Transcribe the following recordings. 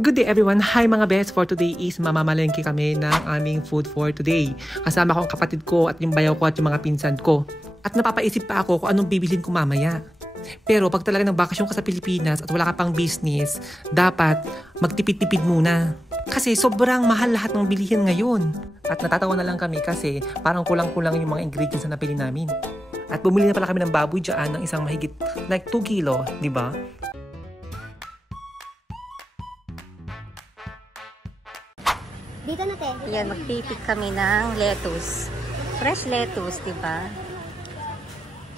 Good day everyone! Hi mga best! For today is mamamalengke kami ng aming food for today. Kasama ko ang kapatid ko at yung bayaw ko at yung mga pinsan ko. At napapaisip pa ako kung anong bibilin ko mamaya. Pero pag talaga ng bakasyon ka sa Pilipinas at wala ka pang business, dapat magtipid-tipid muna. Kasi sobrang mahal lahat ng bilihin ngayon. At natatawa na lang kami kasi parang kulang-kulang yung mga ingredients na napili namin. At bumili na pala kami ng baboy dyan ng isang mahigit like 2 kilo, di ba? Dito na, te. Yan, magpipig kami ng lettuce. Fresh lettuce, di ba?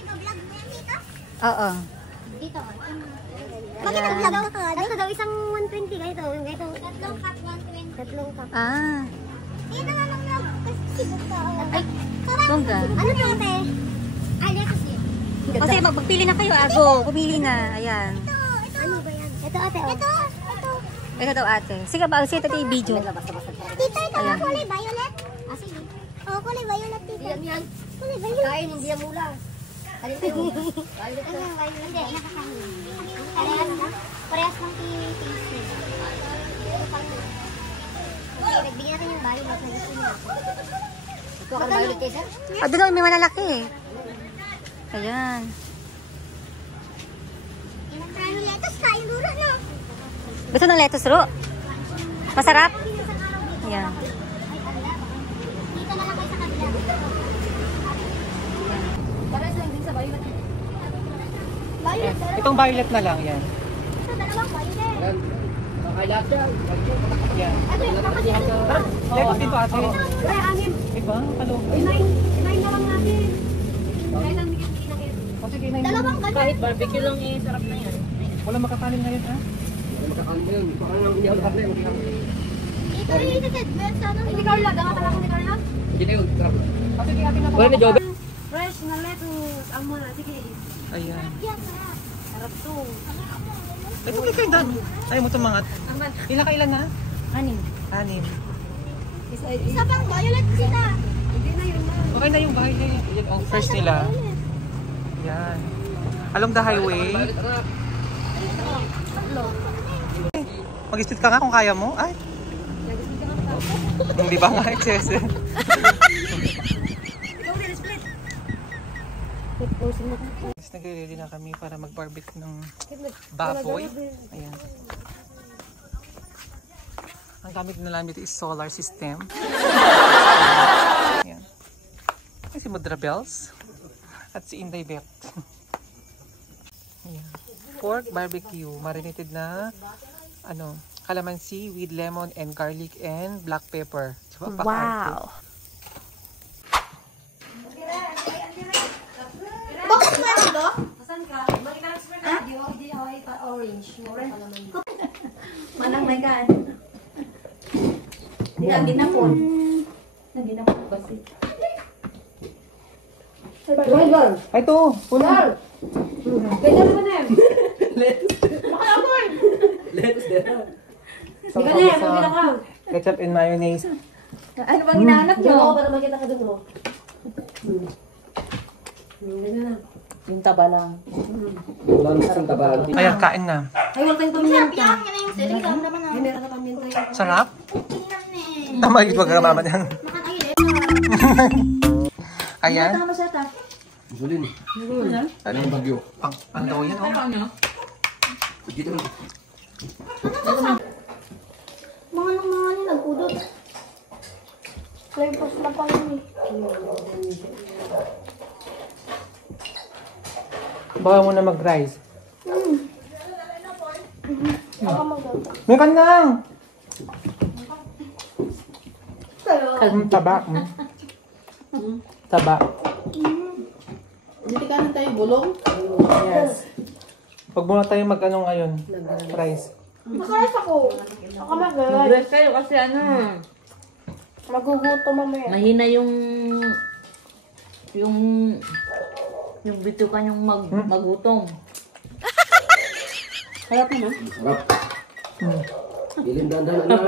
Vlog mo yan dito? Oo. Dito. Bakit nag-vlog ka? Dito daw isang 120 ganito. Tatlong cup 120. Tatlong cup. Ah. Dito na lang vlog. Kasi sibuk ka. Ay, tungga. Ano to, te? Lettuce yun. Kasi magpili na kayo, Ago. Pumili na. Ayan. Ito. Ano ba yan? Ito, ate. Ito. Ito daw ate. Sige ba, sige ito yung video. Tita, ito nga kulay violet. Ah, sige. Oo, kulay violet, tita. Yan. Kulay violet. Kain, hindi yan mula. Alin tayo? Violet. Ano yung violet? Hindi, nakakain. Parehas na? Parehas ng taste. Okay, nagbigyan natin yung violet na gusto niya. Ito ang violet, tita? Ah, doon may malalaki. Ayan. Ano lettuce ka? Yung duro, no? Gusto ng lettuce, Ro? Masarap? Ayan. Dito na lang kayo sa kabila. Parehas lang din sa violet. Violet, Itong violet na lang, yan. ito dalawang violet. Yan. Ito yung kapatid. Lettuce dito ate. Ay, anim. Diba? Hello. Inayin na lang natin. Inayin lang bigyan na kayo. O sige, na Dalawang ganyan. Kahit barbecue lang eh, sarap na yan. Wala makakanin ngayon ha? Ito yung isa-set. Hindi ka ulag. Ang atalak ni Carla. O sige, ate na Well, medyo Fresh na lettuce. Ang muna. Sige. Ayan. Yan, sarap. sarap to. Ito may kayo dami. Ayaw mo tumangat. Ilan kailan na? Anim. 6. Isa pang violet sila. Okay na yung bahay niya. Yan ang first nila. Yan. Along the highway. Mag-split ka nga kung kaya mo. Ay. Hindi ba nga excess? Nag-ready na kami para mag-barbecue ng baboy. Ayan. Ang gamit na namin is solar system. Ayan. Si Mudra Bells at si Inday Beck. Ayan. Pork barbecue, marinated na calamansi with lemon and garlic and black pepper. Diba? Wow! Bakit mo yan ito? Manang may gaan. Hindi na po. Hindi na po kasi. Ay, ito! Pula! Ganyan mo na. Lettuce din. Ganyan, pagkita ka. Ketchup and mayonnaise. Ano bang hinahanap nyo? Oo, para makita ka doon. Ganyan na. Yung taba lang. Ayan, kain na. Ay, huwag tayong paminta. Yan na yung sili. Ikaw naman Ay, meron ka paminta. Sarap? Tingnan eh. Namahit wag ka mama niyan. Makakailip. Ayan. Ano ba siya ta? Insulin. Ano yung bagyo? Ang daw yan, oh. Mga nang nagpudot. Flavors na pala ni. Baka mo na mag-rice. Baka maganda. May kan lang! Taba. Taba. Hindi ka na tayo bulong? Yes. Pag muna tayo mag-ano ngayon, rice. Nakaras ako. Ako mag-rice. Mag-rest kayo kasi Magugutom mamaya. mahina yung bitukan yung magutom. Harap mo na. Sarap. Ilim dandan na.